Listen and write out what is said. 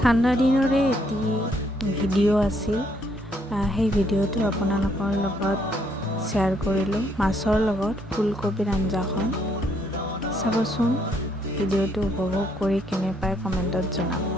ঠাণ্ডা দিনৰে এটি ভিডিঅ' আছিল সেই ভিডিঅ'টো আপোনালোকৰ লগত শ্বেয়াৰ কৰিলোঁ মাছৰ লগত ফুলকবিৰ আঞ্জাখন চাবচোন ভিডিঅ'টো উপভোগ কৰি কেনে পায় কমেণ্টত জনাব